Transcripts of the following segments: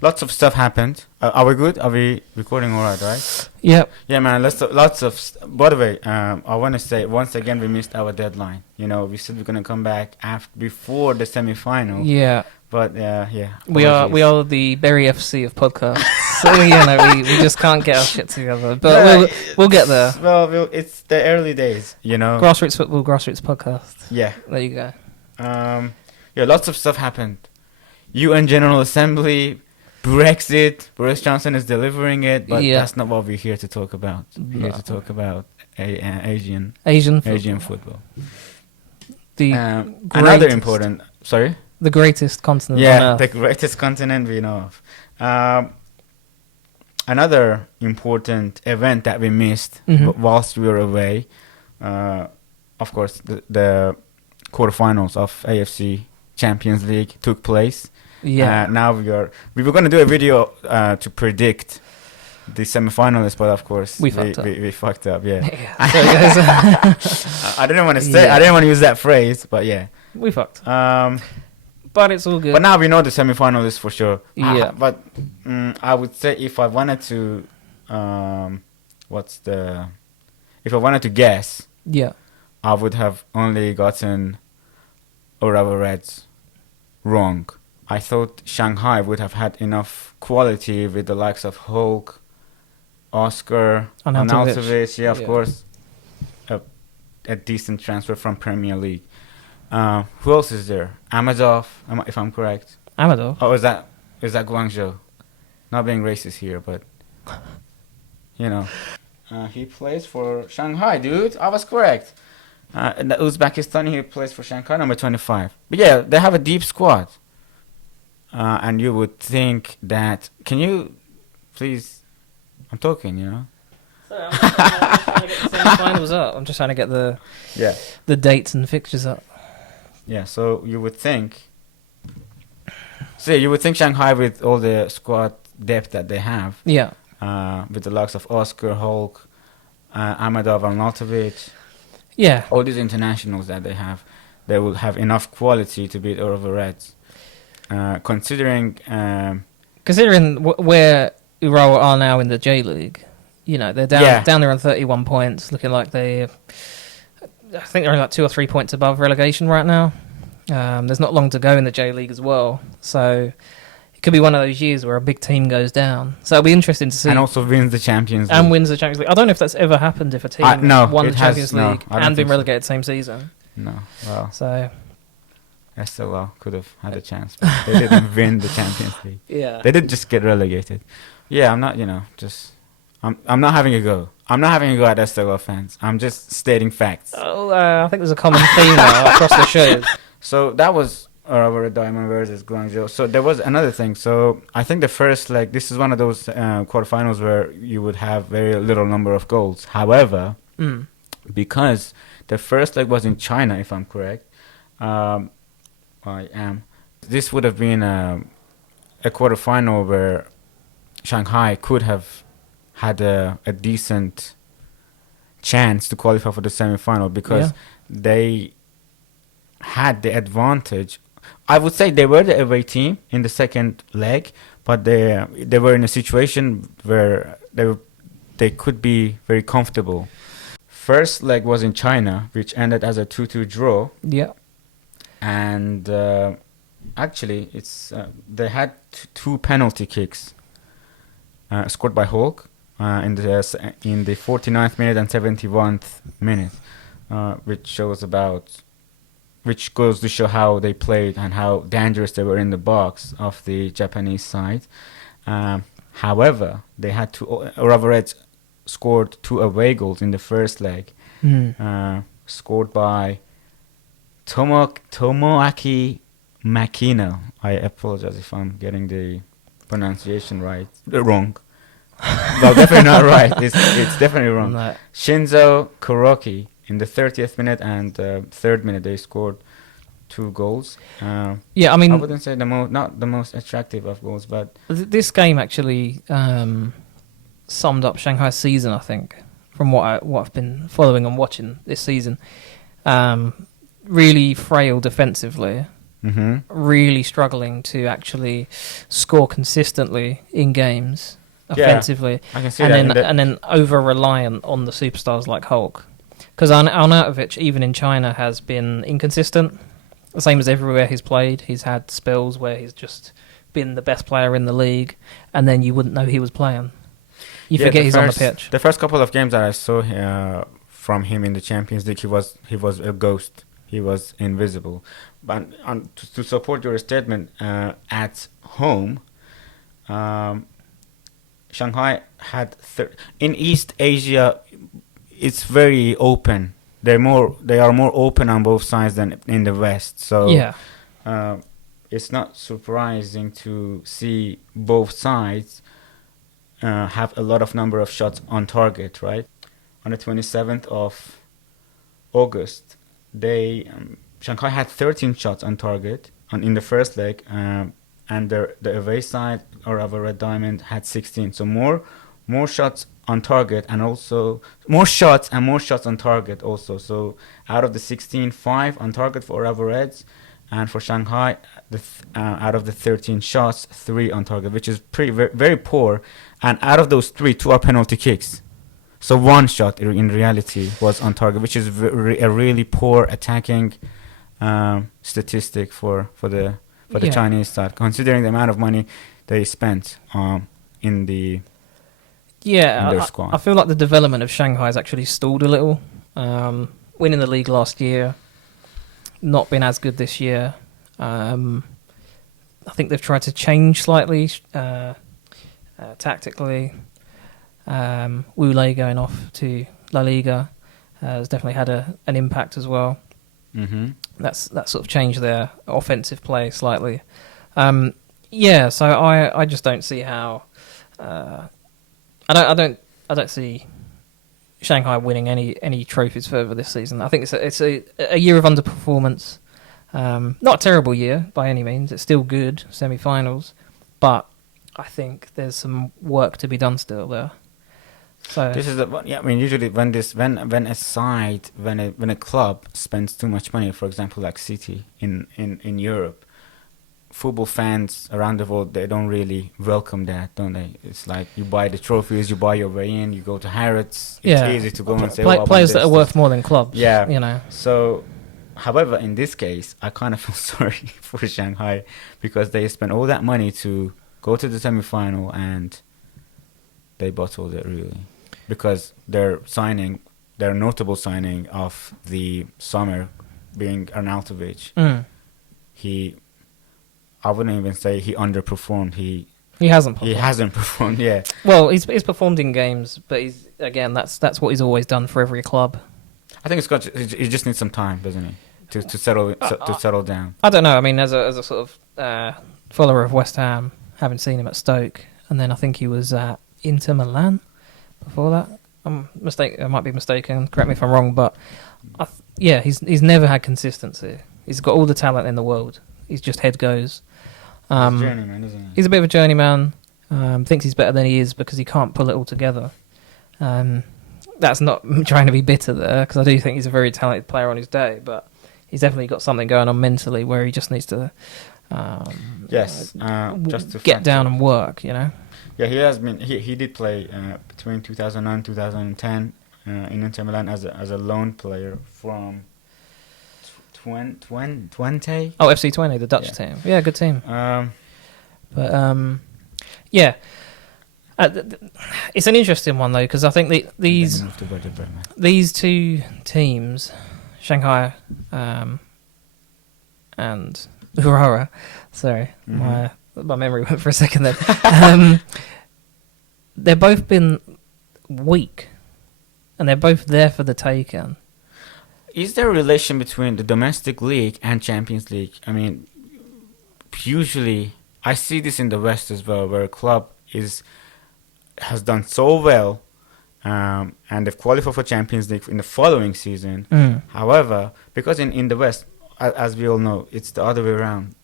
lots of stuff happened. Are we good? Are we recording all right? Yep. Yeah, man. Lots of. By the way, I want to say once again we missed our deadline. You know, we said we're gonna come back before the semi-final. Yeah. But yeah. We are the Berry FC of podcasts. So we just can't get our shit together. But we'll get there. Well, it's the early days. You know. Grassroots football, grassroots podcast. Yeah. There you go. Yeah, lots of stuff happened. UN General Assembly, Brexit. Boris Johnson is delivering it, but that's not what we're here to talk about. We're here to talk about Asian football. Another important. Sorry. The greatest continent on Earth. The greatest continent we know of. Another important event that we missed whilst we were away, of course, the quarterfinals of AFC Champions League took place. Yeah. Now we were going to do a video to predict the semi-finalists, but of course we fucked up. Yeah. I didn't want to say. I didn't want to use that phrase, but yeah, we fucked. But it's all good. But now we know the semi-finalists for sure. Yeah. But I would say if I wanted to, if I wanted to guess, I would have only gotten Urawa Reds wrong. I thought Shanghai would have had enough quality with the likes of Hulk, Oscar, Arnautovic. Yeah, of course, a decent transfer from Premier League. Who else is there? Amadov, if I'm correct. Amadov? Oh, is that Guangzhou? Not being racist here, but you know, he plays for Shanghai, dude. I was correct. In the Uzbekistan, he plays for Shanghai, number 25. But yeah, they have a deep squad. And you would think that... Can you please... I'm talking, you know? Sorry, I'm just trying to get the semi-finals up. I'm just trying to get the dates and fixtures up. Yeah, so you would think... So you would think Shanghai, with all the squad depth that they have... Yeah. With the likes of Oscar, Hulk, Amadov, Arnautovic... Yeah. All these internationals that they have, they will have enough quality to beat Urawa Reds. Considering where Urawa are now in the J League, you know, they're down there on 31 points, looking like I think they're like 2 or 3 points above relegation right now. There's not long to go in the J League as well, so it could be one of those years where a big team goes down. So it'll be interesting to see. And also wins the Champions League. And wins the Champions League. I don't know if that's ever happened if a team won the Champions League and been relegated same season. No, well. So SLL could have had a chance, but they didn't win the Champions League. Yeah. They did just get relegated. Yeah, I'm not, I'm not having a go. I'm not having a go at SLL fans. I'm just stating facts. Oh, I think there's a common theme now across the show. So that was Urawa Reds Diamonds versus Guangzhou. So there was another thing. So I think the first leg, this is one of those quarterfinals where you would have very little number of goals. However, because the first leg was in China, if I'm correct, I am. This would have been a quarterfinal where Shanghai could have had a decent chance to qualify for the semi-final because they had the advantage. I would say they were the away team in the second leg, but they were in a situation where they could be very comfortable. First leg was in China, which ended as a 2-2 draw. Yeah. And actually, they had 2 penalty kicks scored by Hulk in the 49th minute and 71th minute, which goes to show how they played and how dangerous they were in the box of the Japanese side. However, they had Urawa Reds scored 2 away goals in the first leg, scored by Tomoaki Makino. I apologize if I'm getting the pronunciation wrong. Well, definitely not right. It's definitely wrong. No. Shinzo Kuroki in the 30th minute and 3rd minute they scored 2 goals. Yeah, I mean, I wouldn't say not the most attractive of goals, but this game actually summed up Shanghai's season, I think, from what I've been following and watching this season. Really frail defensively. really struggling to actually score consistently in games offensively, I can see and then over reliant on the superstars like Hulk. Because Arnautovic, even in China, has been inconsistent. The same as everywhere he's played. He's had spells where he's just been the best player in the league, and then you wouldn't know he was playing. You forget he's on the pitch. The first couple of games that I saw from him in the Champions League, he was a ghost. He was invisible. But to support your statement, at home, Shanghai had in East Asia. It's very open. They are more open on both sides than in the West. So it's not surprising to see both sides have a lot of number of shots on target, right? On the 27th of August, Shanghai had 13 shots on target in the first leg, and the away side, Urawa Red Diamond, had 16. So more shots on target, and also more shots on target also. So out of the 16, 5 on target for Urawa Reds, and for Shanghai, out of the 13 shots, 3 on target, which is very poor. And out of those 3, 2 are penalty kicks. So 1 shot in reality was on target, which is a really poor attacking statistic for the Chinese side, considering the amount of money they spent in the their squad. I feel like the development of Shanghai has actually stalled a little. Winning the league last year, not been as good this year. I think they've tried to change slightly tactically. Wu Lei going off to La Liga has definitely had an impact as well. Mm-hmm. That sort of changed their offensive play slightly. So I just don't see how. I don't see Shanghai winning any trophies further this season. I think it's a year of underperformance. Not a terrible year by any means. It's still good, semi-finals, but I think there's some work to be done still there. So this is usually when a club spends too much money, for example, like City in Europe, football fans around the world, they don't really welcome that, don't they? It's like you buy the trophies, you buy your way in, you go to Harrods. It's easy to go and say, players that are worth more than clubs. Yeah, you know. So, however, in this case, I kind of feel sorry for Shanghai because they spent all that money to go to the semi-final and they bottled it really, because their notable signing of the summer being Arnautovic, I wouldn't even say he underperformed. He hasn't performed. He hasn't performed. Yeah. Well, he's performed in games, but that's what he's always done for every club. I think he just needs some time, doesn't he, to settle down. I don't know. I mean, as a sort of follower of West Ham, having seen him at Stoke, and then I think he was at Inter Milan before that. I might be mistaken. Correct me if I'm wrong, but he's never had consistency. He's got all the talent in the world. He's just head goes. He's a journeyman, isn't he? He's a bit of a journeyman. Thinks he's better than he is because he can't pull it all together. That's not trying to be bitter there, because I do think he's a very talented player on his day, but he's definitely got something going on mentally where he just needs to just to get down and work, you know. Yeah, he has been. He did play between 2009 2010 in Inter Milan as a loan player from Twente. Oh, FC Twente, the Dutch team. Yeah, good team. It's an interesting one though, because I think these two teams, Shanghai and Urawa. Sorry, my memory went for a second then. They've both been weak, and they're both there for the taking. Is there a relation between the domestic league and Champions League? I mean, usually I see this in the West as well, where a club has done so well, and they've qualified for Champions League in the following season. However, because in the West, as we all know, it's the other way around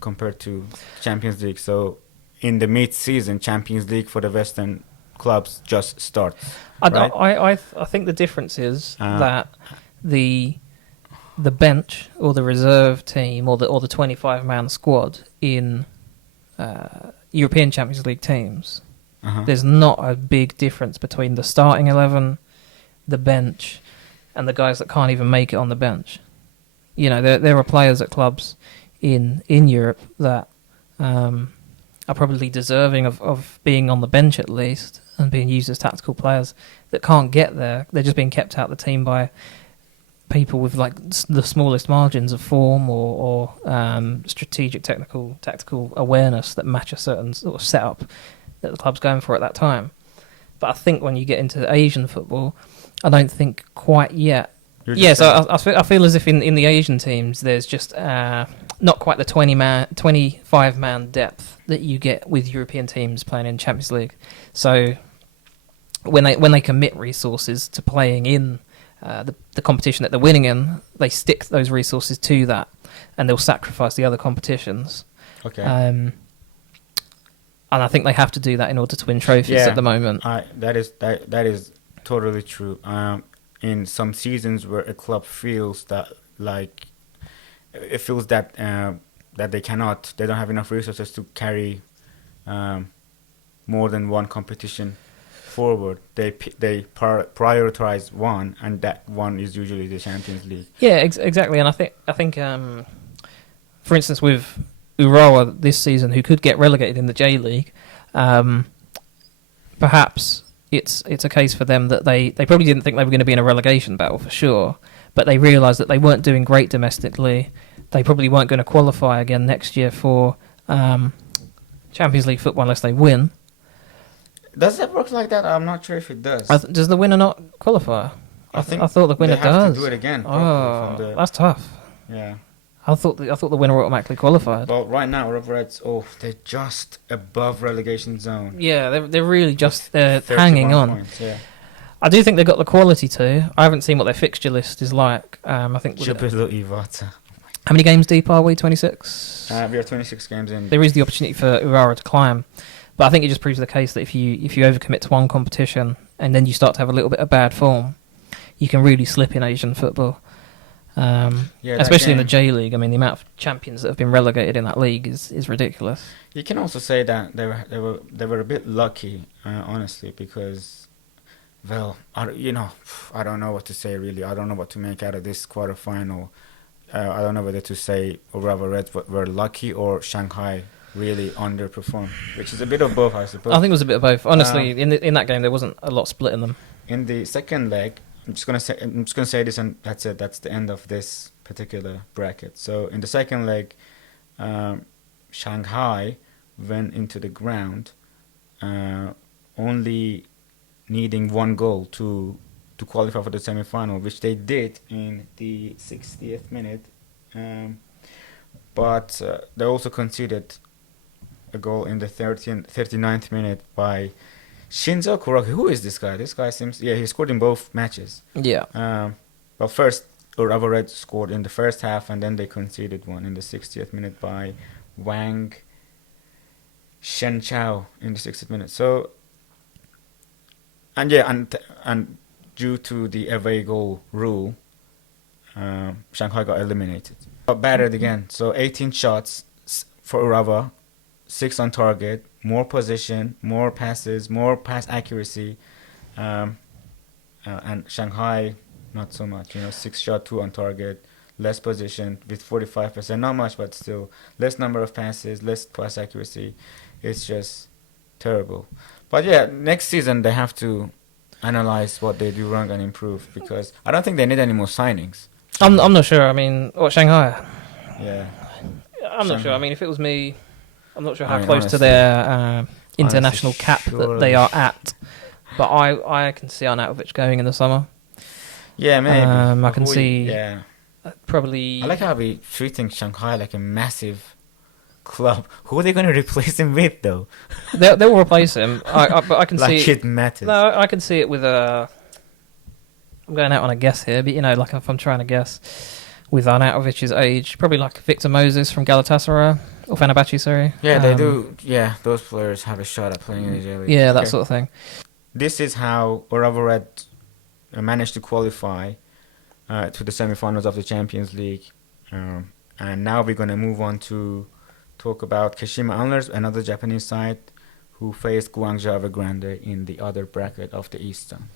compared to Champions League. So in the mid-season, Champions League for the Western clubs just starts. I think the difference is that the the bench or the reserve team or the 25-man squad in European Champions League teams, there's not a big difference between the starting 11, the bench, and the guys that can't even make it on the bench. You know, there are players at clubs in Europe that are probably deserving of being on the bench at least and being used as tactical players that can't get there. They're just being kept out of the team by people with like the smallest margins of form or strategic, tactical awareness that match a certain sort of setup that the club's going for at that time. But I think when you get into Asian football, I don't think quite yet. So I feel as if in the Asian teams there's just not quite the 25-man depth that you get with European teams playing in Champions League. So when they commit resources to playing in the competition that they're winning in, they stick those resources to that, and they'll sacrifice the other competitions. Okay. And I think they have to do that in order to win trophies at the moment. That is totally true. In some seasons where a club feels that like it feels that that they don't have enough resources to carry more than one competition forward, they prioritize one, and that one is usually the Champions League. Yeah, exactly. And I think for instance with Urawa this season, who could get relegated in the J League, perhaps it's a case for them that they probably didn't think they were going to be in a relegation battle for sure, but they realised that they weren't doing great domestically. They probably weren't going to qualify again next year for Champions League football unless they win. Does that work like that? I'm not sure if it does. Does the winner not qualify? I thought the winner they have does. to do it again. Oh, that's tough. Yeah. I thought the winner automatically qualified. Well, right now, Urawa Reds, they're just above relegation zone. Yeah, they're really just hanging on. Points, yeah. I do think they've got the quality too. I haven't seen what their fixture list is like. I think. How many games deep are we? 26. We are 26 games in. There is the opportunity for Urawa to climb, but I think it just proves the case that if you overcommit to one competition and then you start to have a little bit of bad form, you can really slip in Asian football. Especially in the J League. I mean, the amount of champions that have been relegated in that league is ridiculous. You can also say that they were a bit lucky, honestly, because, well, I don't know what to say really. I don't know what to make out of this quarterfinal. I don't know whether to say Urawa Reds were lucky or Shanghai really underperformed, which is a bit of both, I suppose. I think it was a bit of both. Honestly, in that game there wasn't a lot split in them. In the second leg, I'm just gonna say this, and that's it. That's the end of this particular bracket. So in the second leg, Shanghai went into the ground, only needing one goal to qualify for the semi-final, which they did in the 60th minute. But they also conceded a goal in the 39th minute by Shinzo Kuraki. Who is this guy? This guy seems... Yeah, he scored in both matches. Yeah. Well, first, Urawa Reds scored in the first half, and then they conceded one in the 60th minute by Wang Shenchao in the 60th minute. So... And due to the away goal rule, Shanghai got eliminated. Got battered again. So 18 shots for Urawa, 6 on target, more possession, more passes, more pass accuracy, and Shanghai not so much. 6 shot, 2 on target, less possession with 45%. Not much, but still less number of passes, less pass accuracy. It's just terrible. But yeah, next season they have to analyze what they do wrong and improve, because I don't think they need any more signings. I'm not sure. I mean, Shanghai? Yeah. I'm not sure. I mean, if it was me, I'm not sure how close to their international cap that they are at. But I can see Arnautovic going in the summer. Yeah, maybe. I can see. Yeah. Probably. I like how we treating Shanghai like a massive club. Who are they going to replace him with, though? They'll replace him. But I can see. Like it matters. No, I can see it with a. I'm going out on a guess here, but like if I'm trying to guess, with Arnautovic's age, probably like Victor Moses from Galatasaray or Fenerbahce, sorry. Yeah, they do. Yeah, those players have a shot at playing in the J League. Yeah, that sort of thing. This is how Urawa Red managed to qualify to the semifinals of the Champions League. And now we're going to move on to talk about Kashima Antlers, another Japanese side who faced Guangzhou Evergrande in the other bracket of the East Zone.